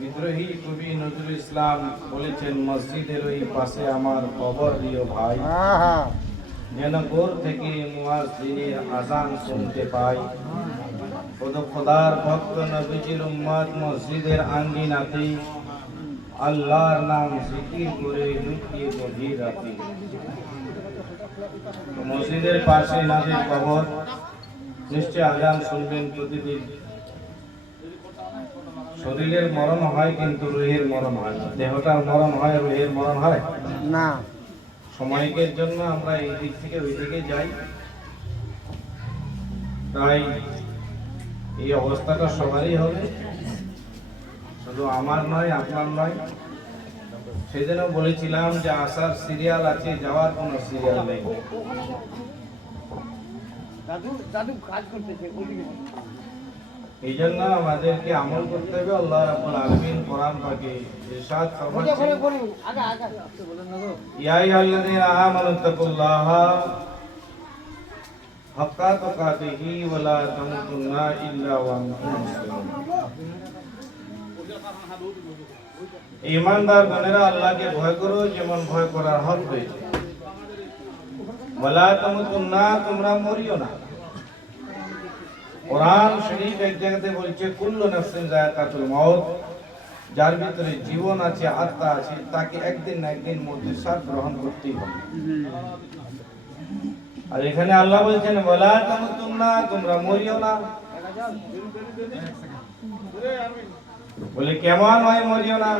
বিদ্রোহী কবি নজরুল ইসলাম বলেছেন, মসজিদের ওই পাশে আমার কবর দিও ভাই, যেন ভোর থেকে মুয়াজ্জিনের আযান শুনতে পাই। খোদার ভক্ত নবীজির উম্মত মসজিদের আঙ্গিনাতে আল্লাহর নাম জিকির করে লুকিয়ে গভীর রাতে। মসজিদের পাশে নবীর কবর, নিশ্চয় আযান শুনবেন প্রতিদিন। শরীরের মরণ হয় কিন্তু রুহের মরণ হয় না। দেহটার মরণ হয়, রুহের মরণ হয় না। সময়কের জন্য আমরা এই দিক থেকে ওই দিকে যাই, তাই এই অবস্থাটা সবারই হবে, শুধু আমার নয়, আপনার নয়। সেদিনও বলেছিলাম যে আসার সিরিয়াল আছে, যাওয়ার কোনো সিরিয়াল নেই। এই জন্য আমাদেরকে আমল করতে হবে। আল্লাহ রাব্বুল আলামিন কোরআন পাকে ইরশাদ ফরমাচ্ছেন, ইয়া আইয়ুহাল্লাযীনা আমানু তাকুল্লাহা হাক্কা তুকাতিহি ওয়া লা তামুতুন্না ইল্লা ওয়া আনতুম মুসলিমুন। ঈমানদার গণেরা, আল্লাহকে ভয় করো যেমন ভয় করার হক রয়েছে। ওয়া লা তামুতুন্না, তোমরা মরিও না। কোরআন শরীফ এক জায়গাতে বলছে, কুল্লু নাফসিন যায়কাতুল মাউত, যার ভিতরে জীবন আছে, আত্মা আছে, তাকে একদিন না একদিন মৃত্যুর স্বাদ গ্রহণ করতেই হবে। আর এখানে আল্লাহ বলছেন, ওয়ালা তামুতুন্না, তোমরা মরিও না। বলে কেমন হয় মরিও না?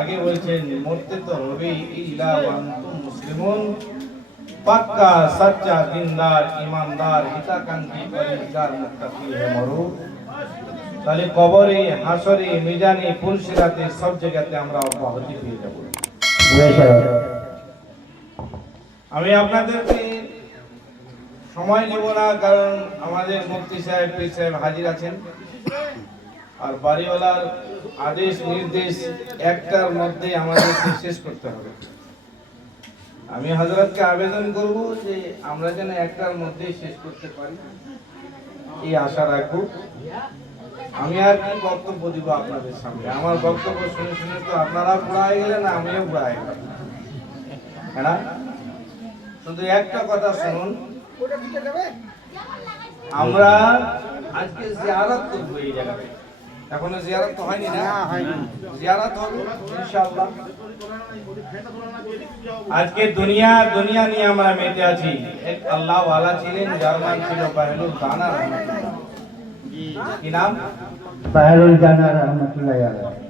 আগে বলছেন মরতে তো হবেই, ইল্লা ওয়া আনতুম মুসলিমুন, পাক্কা সচ্চা দিনদার ইমানদার হিতাকাঙ্ক্ষী পরহেজগার মুত্তাকি হয়ে মরো। তাহলে কবরে, হাসরে, মিজানে, পুলসিরাতে সব জায়গাতে আমরা অব্যাহতি পেয়ে যাব। আমি আপনাদেরকে সময় নেব না, কারণ আমাদের মুফতি সাহেব, পীর সাহেব হাজির আছেন, আর বাড়িওয়ালার আদেশ নির্দেশ একটার মধ্যে আমাদেরকে শেষ করতে হবে। আমি হযরতকে আবেদন করব যে আমরা যেন একটার মধ্যে শেষ করতে পারি, এই আশা রাখবো। আমি আর কি বক্তব্য দিব আপনাদের সামনে? আমার বক্তব্য শুনে শুনে তো আপনারা বুড়া হয়ে গেলেন, আমিও বুড়া হয়ে গেলাম, হ্যাঁ না? শুধু একটা কথা শুনুন, আমরা আজকে জিয়ারত করব এই জায়গাতে। এখনো জিয়ারত তো হয়নি না? জিয়ারত হবে ইনশাআল্লাহ। আজকে দুনিয়া নিয়ে আমরা মেতে আছি। এক আল্লাহ ওয়ালা ছিলেন, জার্মান ছিল বাহলুল জানা রহমাতুল্লাহ। কি নাম? বাহলুল জানা রহমাতুল্লাহ আলাইহি।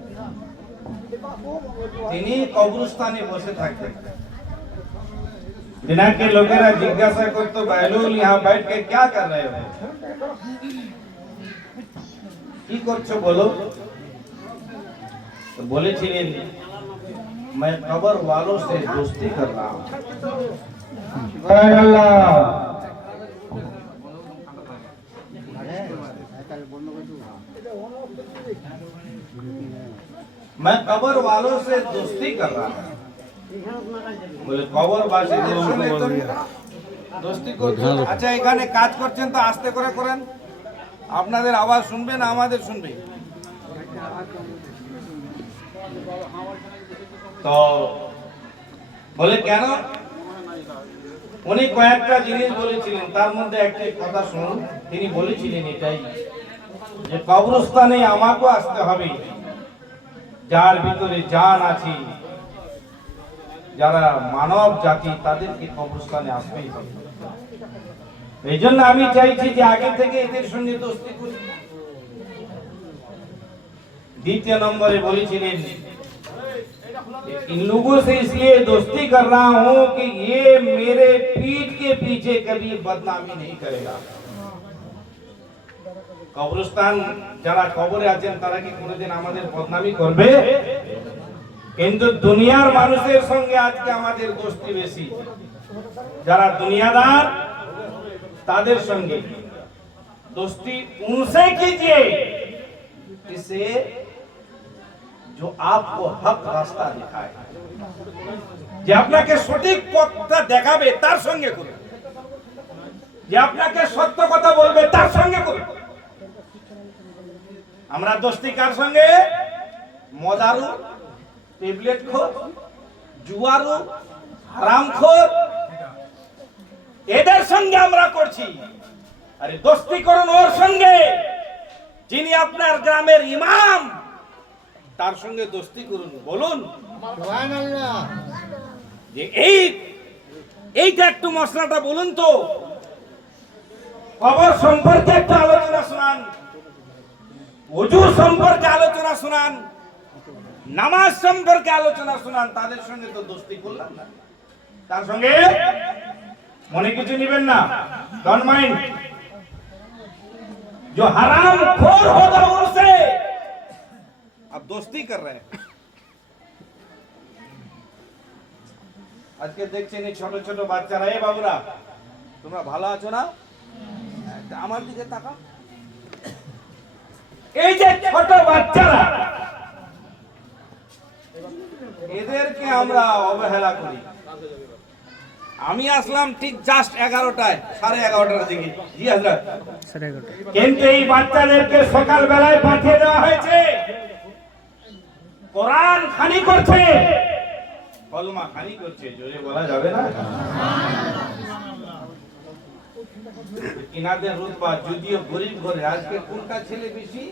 তিনি কবরস্থানে বসে থাকতেন। দিনাকে লোকেরা জিজ্ঞাসা করতো, বাহলুল यहाँ बैठ के क्या कर रहे हो? কি করছো বলো? তো বলেছিলেন, मैं कब्र वालों से दोस्ती कर रहा हूँ। मैं कब्र वालों से दोस्ती कर रहा हूँ। বলে কবরবাসীদের সঙ্গে দোস্তি করতে। আচ্ছা, এখানে কাজ করছেন তো আস্তে করে করেন, আপনাদের আওয়াজ শুনবে না আমাদের শুনবে? তো বলে কেন? উনি কয়েকটা জিনিস বলেছিলেন, তার মধ্যে একটি কথা শুনুন। তিনি বলেছিলেন এটাই, যে কবরস্থানে আমাকেও আসতে হবে, যার ভিতরে জান আছে, যারা মানব জাতি, তাদেরকে কবরস্থানে আসতেই হবে। এই জন্য আমি চাইছি যে আগে থেকে এদের সঙ্গে দোস্তি করি। দ্বিতীয় নম্বরে বলেছিলেন, इन लोगों से इसलिए दोस्ती कर रहा हूं कि ये मेरे पीठ के पीछे कभी बदनामी नहीं करेगा। কবরস্থান যারা কবরে আছেন তারা কি কোনোদিন আমাদের বদনামি করবে? কিন্তু দুনিয়ার মানুষের সঙ্গে আজকে আমাদের দোস্তি বেশি। যারা দুনিয়াদার তাদের সঙ্গে दोस्ती उनसे कीजिए जिससे जो आपको हक रास्ता दिखाए, যে আপনাকে সঠিক পথটা দেখাবে তার সঙ্গে করুন, যে আপনাকে সত্য কথা বলবে তার সঙ্গে করুন। আমরা দোস্তি কার সঙ্গে? মদারু, ট্যাবলেট খোর, জুয়ারু, হারামখোর, এদের সঙ্গে আমরা করছি। আরে দোস্তি করুন ওর সঙ্গে যিনি আপনার গ্রামের ইমাম, তার সঙ্গে দোস্তি করুন। বলুন যে এইটা একটু মশলাটা বলুন তো। কবর সম্পর্কে একটু আলোচনা শোনান, ওযু সম্পর্কে আলোচনা শোনান, নামাজ সম্পর্কে আলোচনা শোনান। তাদের সঙ্গে তো দোস্তি করলাম না। তার সঙ্গে মনে কিছু নেবেন না, ডোন্ট माइंड। जो हराम खोर होगा उनसे अब दोस्ती कर रहे हैं। আজকে দেখছেন এই ছোট ছোট বাচ্চারা, এই বাবুরা তোমরা ভালো আছো না? আমার দিকে তাকাও। এই যে ছোট বাচ্চারা, এদেরকে আমরা অবহেলা করি। আমি আসলাম ঠিক জাস্ট 11টায়, 11:30টার দিকে। জি হযরত, কিন্তু এই বাচ্চাদেরকে সকাল বেলায় পাঠিয়ে দেওয়া হয়েছে কোরআন খানি করছে, কলমা খানি করছে। জোরে বলা যাবে না? ইনাদের রুতবা যদিও গরিব ঘরে, আজকে কোনটা ছেলে বেশি?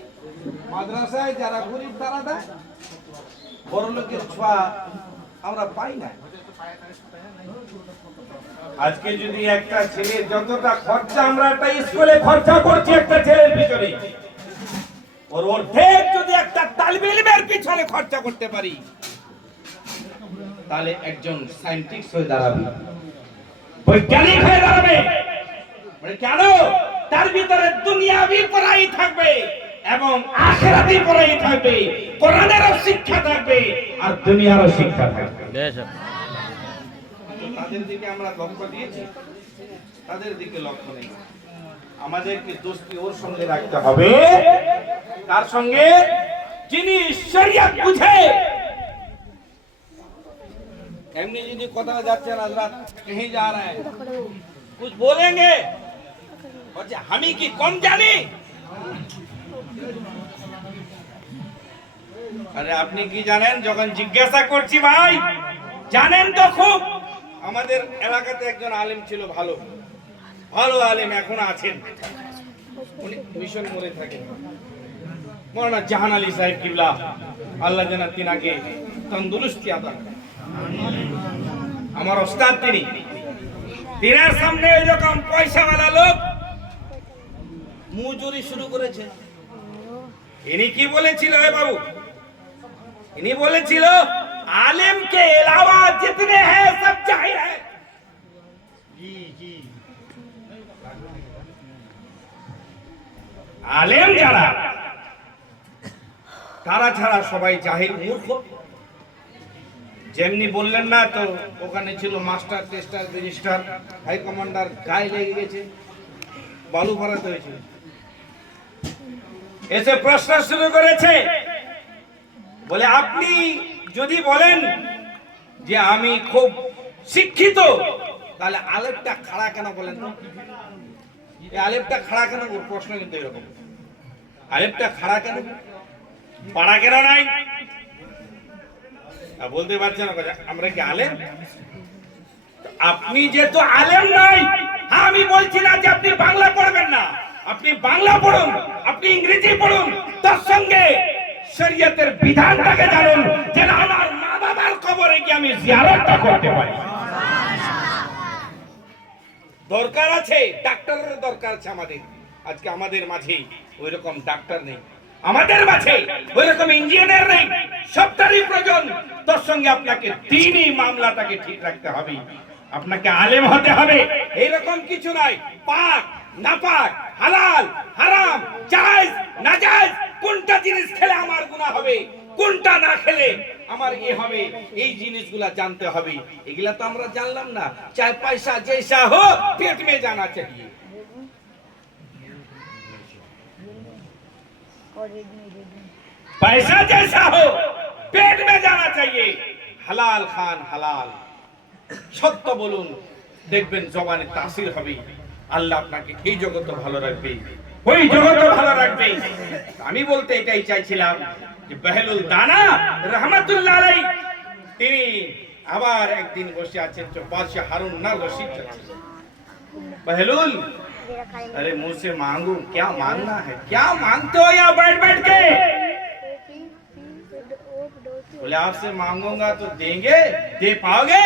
মাদ্রাসায় যারা গরিব তারা দেয়, বড় লোকের ছোঁয়া আমরা পাই না। আজকে যদি একটা ছেলে যতটা খরচা আমরা একটা স্কুলে খরচা করছি একটা ছেলের পিছনে, ওর অর্ধেক যদি একটা তালিবে ইলমের পিছনে খরচা করতে পারি, তাহলে একজন সায়েন্টিস্ট হয়ে দাঁড়াবে, বৈজ্ঞানিক হয়ে দাঁড়াবে। মানে কেন? তার ভিতরে দুনিয়াবি পড়াই থাকবে এবং আখিরাতি পড়াই থাকবে, কোরআনেরও শিক্ষা থাকবে আর দুনিয়ারও শিক্ষা থাকবে। তাদের দিকে আমরা লক্ষ্য দিয়েছি, তাদের দিকে লক্ষ্য নেই। আমাদেরকে দোস্তি ওর সঙ্গে রাখতে হবে, তার সঙ্গে যিনি শরিয়ত বুঝে। এমনি যদি কোথাও যাচ্ছেন, হযরত कहीं जा रहे हैं, कुछ बोलेंगे, বলছে আমি কি কম জানি? আরে আপনি কি জানেন? যখন জিজ্ঞাসা করছি ভাই জানেন তো খুব। আমাদের এলাকাতে একজন আলেম ছিল, ভালো ভালো আলেম, এখন আছেন, উনি মিশন মোড়ে থাকেন, মৌলানা জাহান আলী সাহেব কিবলা, আল্লাহ যেন তিনাকে তন্দুরুস্তি আতা। আমার ওস্তাদ তিনি, তিনার সামনে এরকম পয়সাওয়ালা লোক মুজুরি শুরু করেছে। ইনি কি বলেছিল? এ বাবু, ইনি বলেছিল आलिम के अलावा जितने हैं सब जाहिर है। जी जी, आलिम যারা তারা ছাড়া সবাই জাহিল, মূর্খ। যেমনি বললেন না তো, ওখানে ছিল master, tester, registrar, high commander, গায়ে লেগে গেছে, বালু ভরাতে হয়েছে। এসে প্রশ্ন শুরু করেছে, বলে আপনি যদি বলেন যে আমি খুব শিক্ষিত, তাহলে আলেমটা খাড়া কেন বলেন? এই আলেমটা খাড়া কেন? প্রশ্ন কিন্তু এরকম, আলেমটা খাড়া কেন, পাড়া কেন নাই? বলতে পারছেন আমরা কি আলেম? আপনি যেহেতু আলেম নাই, আমি বলছি না যে আপনি বাংলা পড়বেন না, আপনি বাংলা পড়ুন, আপনি ইংরেজি পড়ুন, তার সঙ্গে শরীয়তের বিধানটাকে জানুন, যেন আমার মা বাবার কবরে গিয়ে আমি জিয়ারতটা করতে পারি। দরকার আছে ডাক্তারের, দরকার আছে আমাদের। আজকে আমাদের মাঝে ওইরকম ডাক্তার নেই, আমাদের মাঝে ওইরকম ইঞ্জিনিয়ার নেই, সবটারই প্রয়োজন। তোর সঙ্গে আপনাকে দ্বীনি মামলাটাকে ঠিক রাখতে হবে, আপনাকে আলেম হতে হবে। এইরকম কিছু নাই, পাক নাপাক, হালাল হারাম, জায়েজ নাজায়েজ, কোনটা জিনিস খেলে আমার গুনাহ হবে, কোনটা না খেলে আমার কি হবে, এই জিনিসগুলা জানতে হবে। এগুলা তো আমরা জানলাম না। চাই পয়সা জैसा हो पेट में जाना चाहिए। पैसा जैसा हो पेट में जाना चाहिए। হালাল খান হালাল, সত্য বলুন, দেখবেন জবানে তাসির হবে। আল্লাহ আপনাকে এই জগতে ভালো রাখবে। ওই জগৎ ভালো রাখবে। আমি বলতে এটাই চাইছিলাম যে বেহলুল দানা রহমাতুল্লাহ আলাইহি তিনি আবার একদিন বসে আছেন তো বাদশাহ হারুন আর রশিদ बहलूल अरे मुझ से मांगू क्या मांगना है क्या मांगते हो यहाँ बैठ बैठ के बोले आपसे मांगूंगा तो देंगे दे पाओगे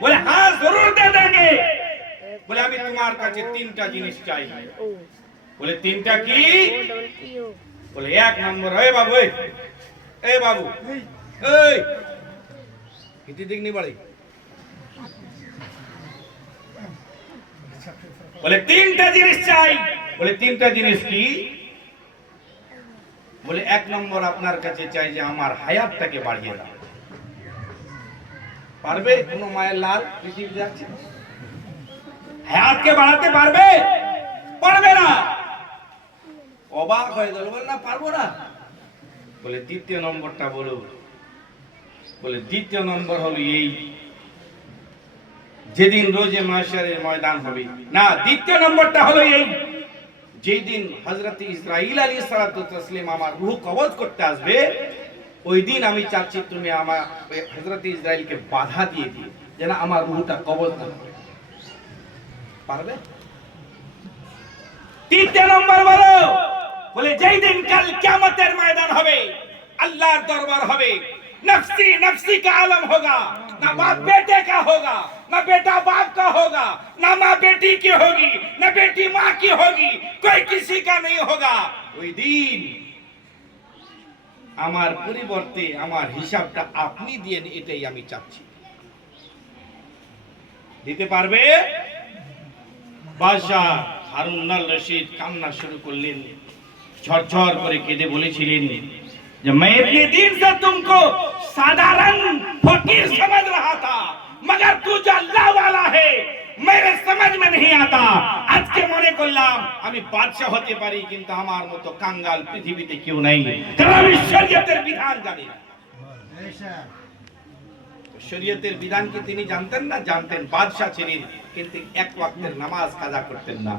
बोले हाँ जरूर दे देंगे बोले अभी तुम्हारे काছে তিনটা জিনিস चाहिए बोले তিনটা কি बोले एक नंबर ए बाबू ए बाबू ए कितनी दिखनी पड़ी बोले तीनटा जिनिस चाই बोले तीनটা জিনিস কি बोले एक नंबर আপনার কাছে চাই যে আমার হায়াতটাকে বাড়িয়ে দাও পারবে কোন মায়ের লাল পৃথিবীতে আছে হায়াতকে বাড়াতে পারবে পারবে না অবাক হয়ে গেল বল না পারবো না बोले দ্বিতীয় নম্বরটা বলো बोले দ্বিতীয় নম্বর হলো এই যেদিন রোজে মাশারের ময়দান হবে না দ্বিতীয় নম্বরটা হলো এই যেই দিন হযরত ইসরাঈল আলাইহিস সালাতু তাসলিম আমার রূহ কবজ করতে আসবে ওই দিন আমি চাচ্ছি তুমি আমার হযরত ইসরাঈলকে বাধা দিয়ে দিও যেন আমার রূহটা কবজ না করে পারবে তৃতীয় নম্বর বলো বলে যেই দিন কাল কিয়ামতের ময়দান হবে আল্লাহর দরবার হবে नफ्सी नफ्सी का आलम होगा ना बाप बेटे का होगा ना बेटा बाप का होगा ना माँ बेटी की होगी ना बेटी माँ की होगी कोई किसी का नहीं होगा ওই দিন আমার পরিবর্তে আমার হিসাবটা আপনি দিয়ে এটাই আমি চাচ্ছি দিতে পারবে বাদশাহ হারুন আল রশিদ কান্না শুরু করলেন ঝরঝর করে কেঁদে বলেছিলেন जब मैं इतने दिन से तुमको साधारण फकीर समझ रहा था मगर तू जो अल्लाह वाला है मेरे समझ में नहीं आता आज के মনে করলাম আমি বাদশা হতে পারি কিন্তু আমার মতো কাঙ্গাল পৃথিবীতে কেউ নাই কারণ আমি শরীয়তের বিধান জানি না শরীয়তের বিধান কি তিনি জানতেন না জানতেন বাদশা ছিলেন কিন্তু এক ওয়াক্তের নামাজ কাজা করতেন না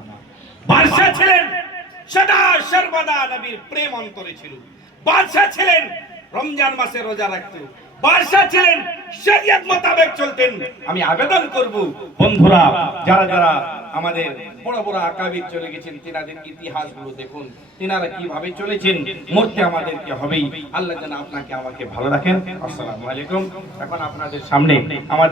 বাদশা ছিলেন সদা সর্বদা নবীর প্রেম অন্তরে ছিল বাদশা ছিলেন রমজান মাসে রোজা রাখতেন বাদশা ছিলেন শরীয়ত মোতাবেক চলতেন আমি আবেদন করব বন্ধুরা যারা যারা আমাদের বড় বড় আকাবির চলে গেছেন তিনাদের ইতিহাসগুলো দেখুন তিনারা কিভাবে চলেছেন মরতে আমাদেরকে হবেই আল্লাহ যেন আপনাকে আমাকে ভালো রাখেন আসসালামু আলাইকুম এখন আপনাদের সামনে আমাদের